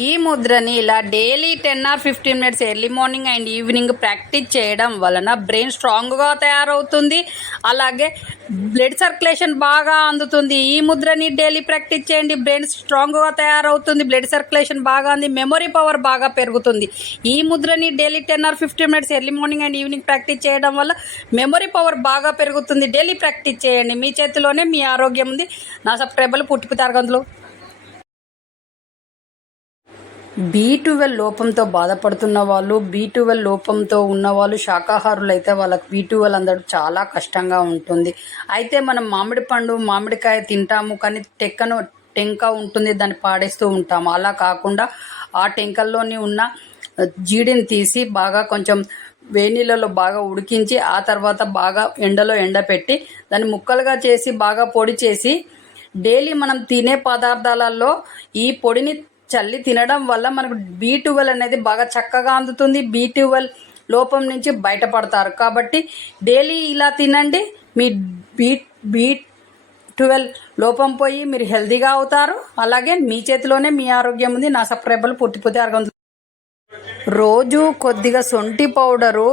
ఈ ముద్రని ఇలా daily 10 or 15 minutes early morning and evening practice చేయడం వలన బ్రెయిన్ స్ట్రాంగ్గా తయారవుతుంది. అలాగే బ్లడ్ సర్క్యులేషన్ బాగా అందుతుంది. ఈ ముద్రని డైలీ ప్రాక్టీస్ చేయండి, బ్రెయిన్ స్ట్రాంగ్గా తయారవుతుంది, బ్లడ్ సర్క్యులేషన్ బాగా అంది, మెమొరీ పవర్ బాగా పెరుగుతుంది. ఈ ముద్రని daily 10 or 15 minutes early morning and evening practice చేయడం వల్ల మెమొరీ పవర్ బాగా పెరుగుతుంది. డైలీ ప్రాక్టీస్ చేయండి, మీ చేతిలోనే మీ ఆరోగ్యం ఉంది. నా సబ్స్క్రైబర్లు పుట్టిపోతే అరగంతులు. B12 లోపంతో బాధపడుతున్న వాళ్ళు, B12 లోపంతో ఉన్నవాళ్ళు, శాకాహారులు అయితే వాళ్ళకి B12 అందడం చాలా కష్టంగా ఉంటుంది. అయితే మనం మామిడికాయ తింటాము, కానీ టెంక ఉంటుంది, దాన్ని పాడేస్తూ ఉంటాము. అలా కాకుండా ఆ టెంకల్లోని ఉన్న జీడిని తీసి బాగా కొంచెం వేడినీళ్ళలో బాగా ఉడికించి ఆ తర్వాత బాగా ఎండలో ఎండపెట్టి దాన్ని ముక్కలుగా చేసి బాగా పొడి చేసి డైలీ మనం తినే పదార్థాలలో ఈ పొడిని చల్లి తినడం వల్ల మనకు B12 అనేది బాగా చక్కగా అందుతుంది. B12 లోపం నుంచి బయటపడతారు. కాబట్టి డైలీ ఇలా తినండి, మీ B12 లోపం పోయి మీరు హెల్తీగా అవుతారు. అలాగే మీ చేతిలోనే మీ ఆరోగ్యం ఉంది. నా సబ్స్క్రైబర్లు పుట్టిపోతే అరగంతులు. రోజు కొద్దిగా సొంటి పౌడరు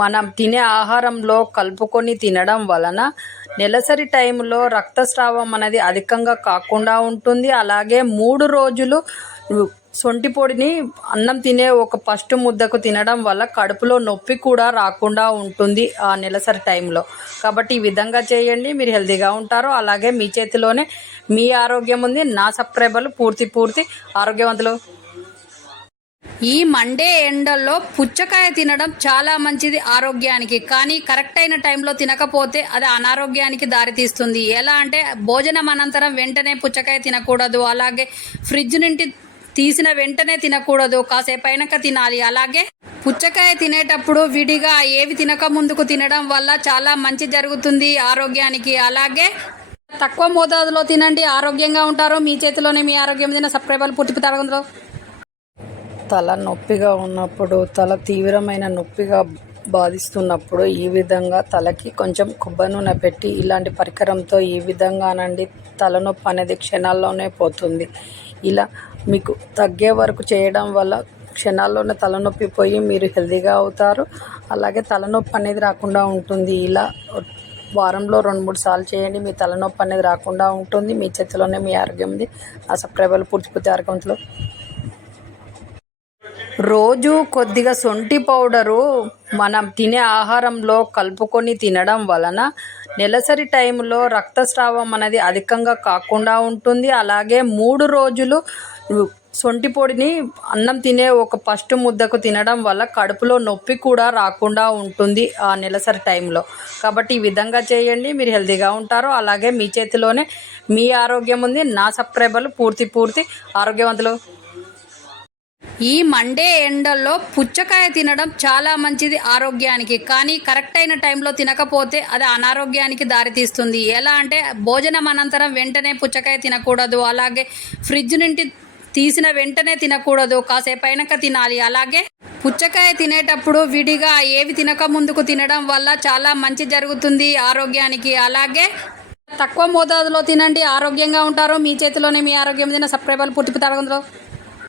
మనం తినే ఆహారంలో కలుపుకొని తినడం వలన నెలసరి టైంలో రక్తస్రావం అనేది అధికంగా కాకుండా ఉంటుంది. అలాగే 3 రోజులు సొంటి పొడిని అన్నం తినే ఒక ఫస్ట్ ముద్దకు తినడం వల్ల కడుపులో నొప్పి కూడా రాకుండా ఉంటుంది ఆ నెలసరి టైంలో. కాబట్టి ఈ విధంగా చేయండి, మీరు హెల్తీగా ఉంటారు. అలాగే మీ చేతిలోనే మీ ఆరోగ్యం ఉంది. నా సబ్స్క్రైబర్లు పూర్తి ఆరోగ్యవంతులు. ఈ మండే ఎండల్లో పుచ్చకాయ తినడం చాలా మంచిది ఆరోగ్యానికి. కానీ కరెక్ట్ అయిన టైంలో తినకపోతే అది అనారోగ్యానికి దారితీస్తుంది. ఎలా అంటే భోజనం అనంతరం వెంటనే పుచ్చకాయ తినకూడదు. అలాగే ఫ్రిడ్జ్ నుండి తీసిన వెంటనే తినకూడదు, కాసేపు అయినాక తినాలి. అలాగే పుచ్చకాయ తినేటప్పుడు విడిగా ఏవి తినక ముందుకు తినడం వల్ల చాలా మంచి జరుగుతుంది ఆరోగ్యానికి. అలాగే తక్కువ మోతాదులో తినండి, ఆరోగ్యంగా ఉంటారు. మీ చేతిలోనే మీ ఆరోగ్యం తిన సబ్స్క్రైబర్లు పుట్టిపోతే అరగంతులు. తల నొప్పిగా ఉన్నప్పుడు, తల తీవ్రమైన నొప్పిగా బాధిస్తున్నప్పుడు ఈ విధంగా తలకి కొంచెం కొబ్బరి నూనె పెట్టి ఇలాంటి పరికరంతో ఈ విధంగానండి తలనొప్పి అనేది క్షణాల్లోనే పోతుంది. ఇలా మీకు తగ్గే వరకు చేయడం వల్ల క్షణాల్లోనే తలనొప్పి పోయి మీరు హెల్తీగా అవుతారు. అలాగే తలనొప్పి అనేది రాకుండా ఉంటుంది. ఇలా వారంలో 2-3 సార్లు చేయండి, మీ తలనొప్పి అనేది రాకుండా ఉంటుంది. మీ చేతిలోనే మీ ఆరోగ్యం ఉంది. ఆ సబ్స్క్రైబర్లు పూర్తిపోతే ఆరోగ్యవంతులు. రోజు కొద్దిగా సొంటి పౌడరు మనం తినే ఆహారంలో కలుపుకొని తినడం వలన నెలసరి టైంలో రక్తస్రావం అనేది అధికంగా కాకుండా ఉంటుంది. అలాగే 3 రోజులు సొంటి పొడిని అన్నం తినే ఒక ఫస్ట్ ముద్దకు తినడం వల్ల కడుపులో నొప్పి కూడా రాకుండా ఉంటుంది ఆ నెలసరి టైంలో. కాబట్టి ఈ విధంగా చేయండి, మీరు హెల్తీగా ఉంటారు. అలాగే మీ చేతిలోనే మీ ఆరోగ్యం ఉంది. నా సబ్స్క్రైబర్లు పూర్తి ఆరోగ్యవంతులు. ఈ మండే ఎండల్లో పుచ్చకాయ తినడం చాలా మంచిది ఆరోగ్యానికి. కానీ కరెక్ట్ అయిన టైంలో తినకపోతే అది అనారోగ్యానికి దారితీస్తుంది. ఎలా అంటే భోజనం అనంతరం వెంటనే పుచ్చకాయ తినకూడదు. అలాగే ఫ్రిడ్జ్ నుండి తీసిన వెంటనే తినకూడదు, కాసేపు అయినాక తినాలి. అలాగే పుచ్చకాయ తినేటప్పుడు విడిగా ఏవి తినక ముందుకు తినడం వల్ల చాలా మంచి జరుగుతుంది ఆరోగ్యానికి. అలాగే తక్కువ మోతాదులో తినండి, ఆరోగ్యంగా ఉంటారు. మీ చేతిలోనే మీ ఆరోగ్యం తిన సబ్స్క్రైబర్లు పుట్టిపోతే అరగంతులు.